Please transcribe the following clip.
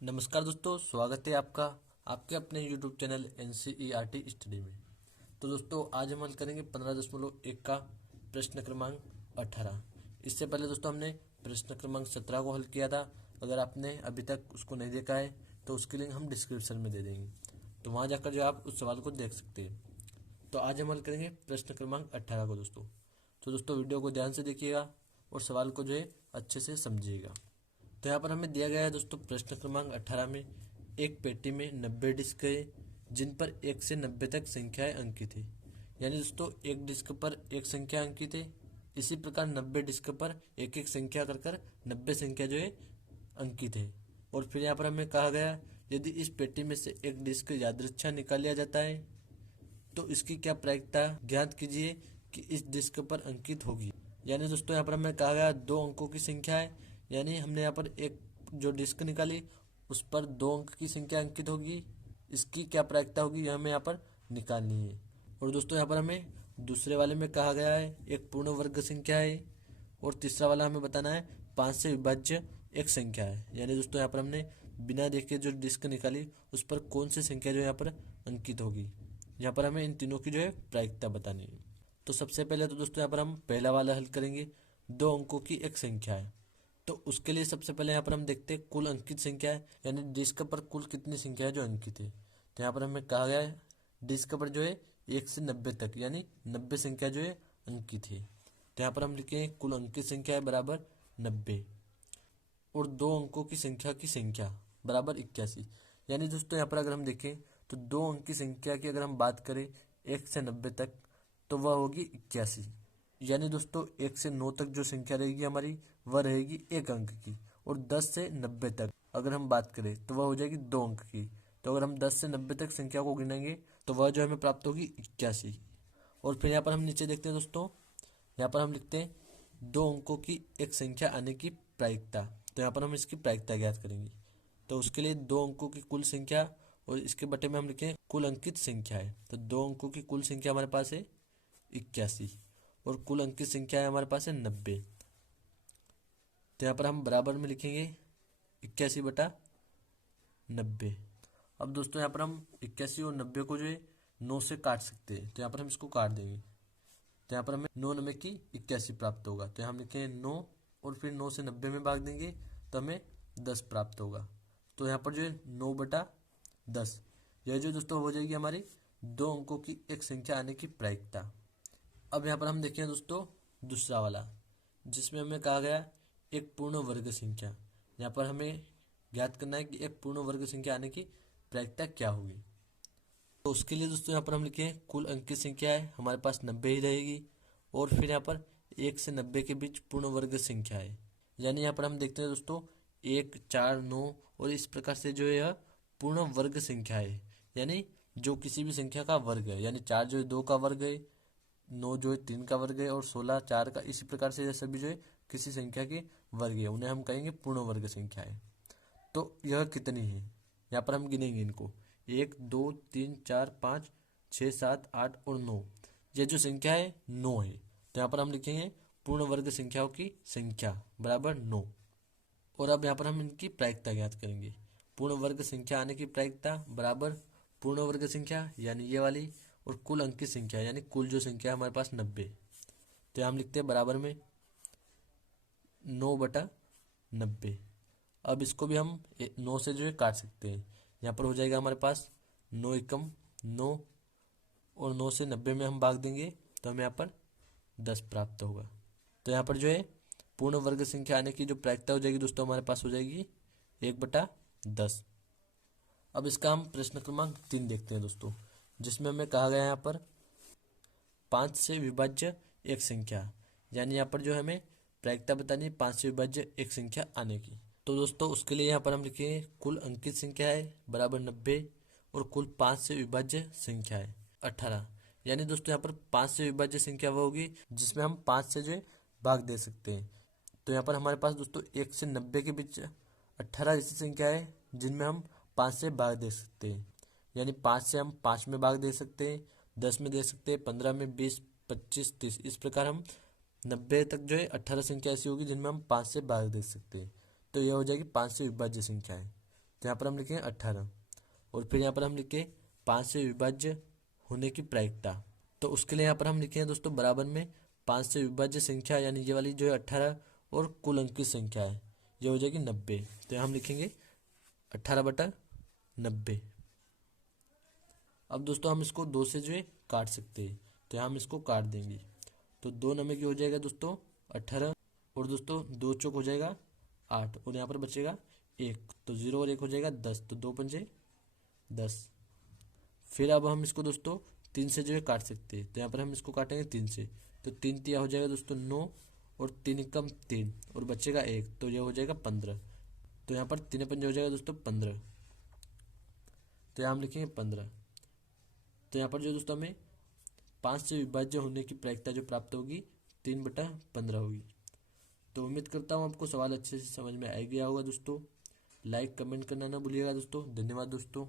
नमस्कार दोस्तों, स्वागत है आपका आपके अपने YouTube चैनल NCERT स्टडी में। तो दोस्तों आज हम हल करेंगे 15.1 का प्रश्न क्रमांक 18। इससे पहले दोस्तों हमने प्रश्न क्रमांक 17 को हल किया था। अगर आपने अभी तक उसको नहीं देखा है तो उसके लिंक हम डिस्क्रिप्शन में दे देंगे, तो वहाँ जाकर जो आप उस सवाल को देख सकते हैं। तो आज हम हल करेंगे प्रश्न क्रमांक 18 को दोस्तों। तो दोस्तों वीडियो को ध्यान से देखिएगा और सवाल को जो है अच्छे से समझिएगा। तो यहाँ पर हमें दिया गया है दोस्तों प्रश्न क्रमांक 18 में एक पेटी में 90 डिस्क है जिन पर 1 से 90 तक संख्याएं अंकित है। यानी दोस्तों एक डिस्क पर एक संख्या अंकित है, इसी प्रकार 90 डिस्क पर एक एक संख्या कर कर 90 संख्या जो है अंकित है। और फिर यहाँ पर हमें कहा गया यदि इस पेटी में से एक डिस्क यादृच्छा निकाल लिया जाता है तो इसकी क्या प्रायिकता ज्ञात कीजिए कि इस डिस्क पर अंकित होगी। यानी दोस्तों यहाँ पर हमें कहा गया 2 अंकों की संख्या है, यानी हमने यहाँ पर एक जो डिस्क निकाली उस पर 2 अंक की संख्या अंकित होगी, इसकी क्या प्रायिकता होगी यह हमें यहाँ पर निकालनी है। और दोस्तों यहाँ पर हमें दूसरे वाले में कहा गया है एक पूर्ण वर्ग संख्या है और तीसरा वाला हमें बताना है 5 से विभाज्य एक संख्या है। यानी दोस्तों यहाँ पर हमने बिना देखे जो डिस्क निकाली उस पर कौन सी संख्या जो यहाँ पर अंकित होगी, यहाँ पर हमें इन तीनों की जो है प्रायिकता बतानी है। तो सबसे पहले तो दोस्तों यहाँ पर हम पहला वाला हल करेंगे। 2 अंकों की एक संख्या है, तो उसके लिए सबसे पहले यहाँ पर हम देखते हैं कुल अंकित संख्या है, यानी डिस्क पर कुल कितनी संख्या है जो अंकित है। तो यहाँ पर हमें कहा गया है डिस्क पर जो है 1 से 90 तक यानी 90 संख्या जो है अंकित है। तो यहाँ पर हम लिखें कुल अंकित संख्या है बराबर 90 और 2 अंकों की संख्या बराबर 81। यानी दोस्तों यहाँ पर अगर हम देखें तो 2 अंक की संख्या की अगर हम बात करें 1 से 90 तक तो वह होगी 81। यानी दोस्तों 1 से 9 तक जो संख्या रहेगी हमारी वह रहेगी 1 अंक की, और 10 से 90 तक अगर हम बात करें तो वह हो जाएगी 2 अंक की। तो अगर हम 10 से 90 तक संख्या को गिनेंगे तो वह जो हमें प्राप्त होगी 81। और फिर यहाँ पर हम नीचे देखते हैं दोस्तों, यहाँ पर हम लिखते हैं 2 अंकों की एक संख्या आने की प्रायिकता। तो यहाँ पर हम इसकी प्रायिकता ज्ञात करेंगे। तो उसके लिए 2 अंकों की कुल संख्या और इसके बटे में हम लिखें कुल अंकित संख्या है। तो 2 अंकों की कुल संख्या हमारे पास है 81 और कुल अंकित संख्या है हमारे पास है 90। तो यहाँ पर हम बराबर में लिखेंगे 81/90। अब दोस्तों यहाँ पर हम 81 और 90 को जो है 9 से काट सकते हैं, तो यहाँ पर हम इसको काट देंगे। तो यहाँ पर हमें 9 9 की 81 प्राप्त होगा। तो यहाँ हम लिखेंगे 9 और फिर 9 से 90 में भाग देंगे तो हमें 10 प्राप्त होगा। तो यहाँ पर जो है 9/10 यह जो दोस्तों हो जाएगी हमारी 2 अंकों की एक संख्या आने की प्रायिकता। अब यहाँ पर हम देखें दोस्तों दूसरा वाला जिसमें हमें कहा गया एक पूर्ण वर्ग संख्या। यहाँ पर हमें ज्ञात करना है कि एक पूर्ण वर्ग संख्या आने की प्रायिकता क्या होगी। तो उसके लिए दोस्तों यहाँ पर हम लिखें कुल अंकित संख्या है हमारे पास 90 ही रहेगी, और फिर यहाँ पर 1 से 90 के बीच पूर्ण वर्ग संख्या है। यानी यहाँ पर हम देखते हैं दोस्तों 1 4 9 और इस प्रकार से जो है यह पूर्ण वर्ग संख्या है, यानी जो किसी भी संख्या का वर्ग है। यानी 4 जो है 2 का वर्ग है, 9 जो है 3 का वर्ग है और 16 4 का। इसी प्रकार से सभी जो है किसी संख्या के वर्ग है, उन्हें हम कहेंगे पूर्ण वर्ग संख्या है। तो यह कितनी है यहाँ पर हम गिनेंगे इनको 1 2 3 4 5 6 7 8 और 9। यह जो संख्या है 9 है। तो यहाँ पर हम लिखेंगे पूर्ण वर्ग संख्याओं की संख्या बराबर 9। और अब यहाँ पर हम इनकी प्रायिकता ज्ञात करेंगे। पूर्ण वर्ग संख्या आने की प्रायिकता बराबर पूर्ण वर्ग संख्या यानी ये वाली और कुल अंकित संख्या यानी कुल जो संख्या है हमारे पास 90। तो हम लिखते हैं बराबर में 9/90। अब इसको भी हम 9 से जो है काट सकते हैं। यहाँ पर हो जाएगा हमारे पास 9 एकम 9 और 9 से 90 में हम भाग देंगे तो हमें यहाँ पर 10 प्राप्त होगा। तो यहाँ पर जो है पूर्ण वर्ग संख्या आने की जो प्रायिकता हो जाएगी दोस्तों हमारे पास हो जाएगी 1/10। अब इसका हम प्रश्न क्रमांक 3 देखते हैं दोस्तों, जिसमें हमें कहा गया यहाँ पर 5 से विभाज्य एक संख्या। यानी यहाँ पर जो हमें प्रायिकता बतानी है 5 से विभाज्य एक संख्या आने की। तो दोस्तों उसके लिए यहाँ पर हम लिखेंगे कुल अंकित संख्या है बराबर 90 और कुल 5 से विभाज्य संख्या है 18। यानी दोस्तों यहाँ पर 5 से विभाज्य संख्या वो होगी जिसमें हम 5 से जो है भाग दे सकते हैं। तो यहाँ पर हमारे पास दोस्तों 1 से 90 के बीच 18 ऐसी संख्या है जिनमें हम 5 से भाग दे सकते हैं। यानी 5 से हम 5 में भाग दे सकते हैं, 10 में दे सकते हैं, 15 में, 20 25 30। इस प्रकार हम 90 तक जो है 18 संख्या ऐसी होगी जिनमें हम 5 से भाग दे सकते हैं। तो यह हो जाएगी 5 से विभाज्य संख्या है। तो यहाँ पर हम लिखेंगे 18। और फिर यहाँ पर हम लिखे 5 से विभाज्य होने की प्रायिकता। तो उसके लिए यहाँ पर हम लिखे हैं दोस्तों बराबर में 5 से विभाज्य संख्या यानी ये वाली जो है 18 और कुल अंक की संख्या है ये हो जाएगी 90। तो यहाँ हम लिखेंगे 18/90। अब दोस्तों हम इसको 2 से जो है काट सकते हैं, तो यहाँ हम इसको काट देंगे। तो 2 नंबर की हो जाएगा दोस्तों 18, और दोस्तों 2 चौक हो जाएगा 8, और यहाँ पर बचेगा 1, तो 0 और 1 हो जाएगा 10, तो 2 पंजे 10। फिर अब हम इसको दोस्तों 3 से जो है काट सकते हैं, तो यहाँ पर हम इसको काटेंगे 3 से। तो 3 तिया हो जाएगा दोस्तों 9, और 3 कम 3, और बचेगा 1, तो यह हो जाएगा 15। तो यहाँ पर 3 पंजे हो जाएगा दोस्तों 15। तो यहाँ हम लिखेंगे 15। तो यहाँ पर जो दोस्तों हमें 5 से विभाज्य होने की प्रायिकता जो प्राप्त होगी 3/15 होगी। तो उम्मीद करता हूँ आपको सवाल अच्छे से समझ में आ गया होगा दोस्तों। लाइक कमेंट करना ना भूलिएगा दोस्तों। धन्यवाद दोस्तों।